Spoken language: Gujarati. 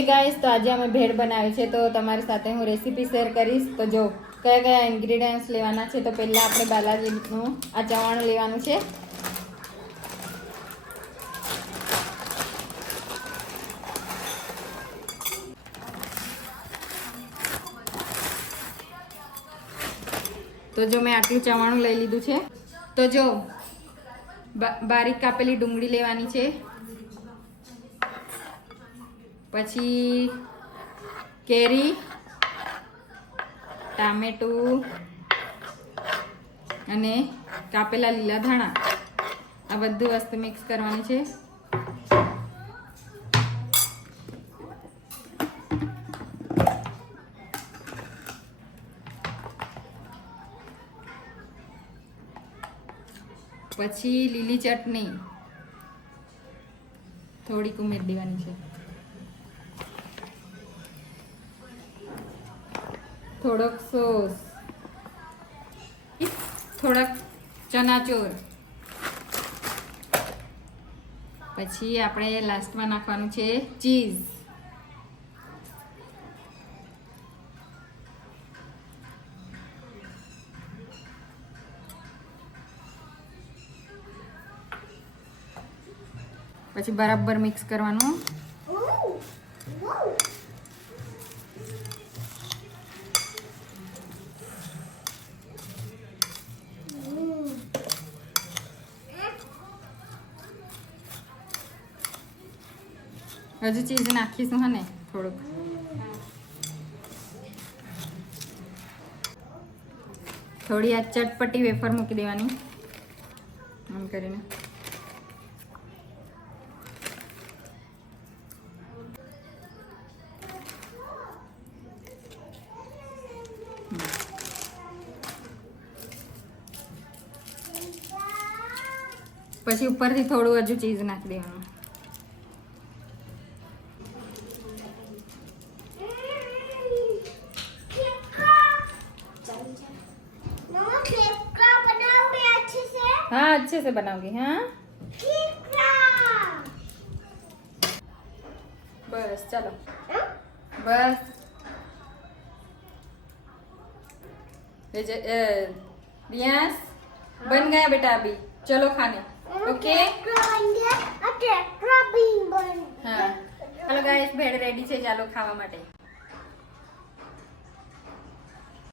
ગાઈસ તો આજે અમે ભેળ બનાવી છે, તો તમારી સાથે હું રેસીપી શેર કરીશ. તો જો, કયા કયા ઇન્ગ્રીડિયન્ટ્સ લેવાના છે, તો પહેલાં આપણે બાલાજીનું આ ચવાણું લેવાનું છે. તો જો મેં આટલું ચવાણું લઈ લીધું છે. તો જો બારીક કાપેલી ડુંગળી લેવાની છે. પછી કેરી, ટામેટું અને કાપેલા લીલા ધાણા. આ બધું વસ્તુ મિક્સ કરવાની છે. પછી લીલી ચટણી. થોડીક ઉમેરી દેવાની છે. થોડોક સોસ. થોડાક ચનાચોર પછી આપણે લાસ્ટમાં નાખવાનું છે ચીઝ. પછી બરાબર મિક્સ કરવાનું. હજુ ચીઝ નાખીશું હે ને થોડુંક થોડી આ ચટપટી વેફર મૂકી દેવાની આમ કરીને પછી ઉપરથી થોડું હજુ ચીઝ નાખી દેવાનું. हाँ अच्छे से बनाओगी हाँ खेपका बस चलो हाँ? बस ये जे- ए, रियांश बन गया बेटा अभी चलो खाने ओके खेपका बन गया और खेपका भी बन હા ચલો ગાઈસ ભેળ રેડી છે ચાલો ખાવા માટે